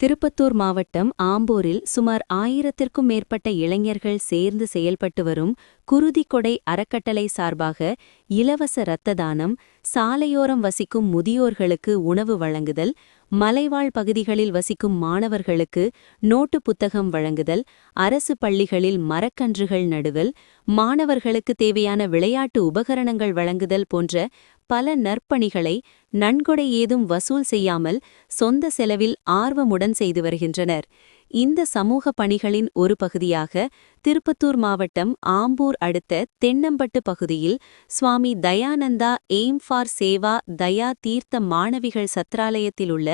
திருப்பத்தூர் மாவட்டம் ஆம்பூரில் சுமார் ஆயிரத்திற்கும் மேற்பட்ட இளைஞர்கள் சேர்ந்து செயல்பட்டு வரும் குருதிக்கொடை அறக்கட்டளை சார்பாக இலவச இரத்த தானம் சாலையோரம் வசிக்கும் முதியோர்களுக்கு உணவு வழங்குதல் மலைவாழ் பகுதிகளில் வசிக்கும் மாணவர்களுக்கு நோட்டு புத்தகம் வழங்குதல் அரசு பள்ளிகளில் மரக்கன்றுகள் நடுதல் மாணவர்களுக்கு தேவையான விளையாட்டு உபகரணங்கள் வழங்குதல் போன்ற பல நற்பணிகளை நன்கொடை ஏதும் வசூல் செய்யாமல் சொந்த செலவில் ஆர்வமுடன் செய்து வருகின்றனர். இந்த சமூக பணிகளின் ஒரு பகுதியாக திருப்பத்தூர் மாவட்டம் ஆம்பூர் அடுத்த தென்னம்பட்டு பகுதியில் சுவாமி தயானந்தா எய்ம் ஃபார் சேவா தயா தீர்த்த மாணவிகள் சத்ராலயத்தில் உள்ள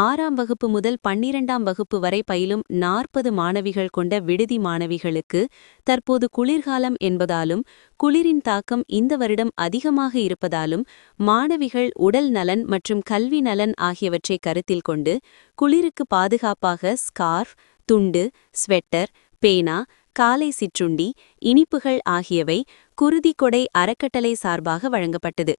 ஆறாம் வகுப்பு முதல் பன்னிரண்டாம் வகுப்பு வரை பயிலும் நாற்பது மாணவிகள் கொண்ட விடுதி மாணவிகளுக்கு தற்போது குளிர்காலம் என்பதாலும் குளிரின் தாக்கம் இந்த வருடம் அதிகமாக இருப்பதாலும் மாணவிகள் உடல் நலன் மற்றும் கல்வி நலன் ஆகியவற்றை கருத்தில் கொண்டு குளிருக்கு பாதுகாப்பாக ஸ்கார்ஃப் துண்டு ஸ்வெட்டர் பேனா காலை சிற்றுண்டி இனிப்புகள் ஆகியவை குருதி கொடை அறக்கட்டளை சார்பாக வழங்கப்பட்டது.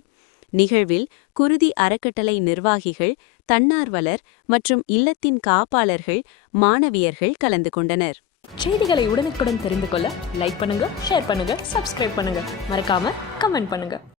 நிகழ்வில் குருதி அறக்கட்டளை நிர்வாகிகள் தன்னார்வலர் மற்றும் இல்லத்தின் காப்பாளர்கள் மாணவியர்கள் கலந்து கொண்டனர். செய்திகளை உடனுக்குடன் தெரிந்து கொள்ள லைக் பண்ணுங்க ஷேர் பண்ணுங்க சப்ஸ்கிரைப் பண்ணுங்க. மறக்காம கமெண்ட் பண்ணுங்க.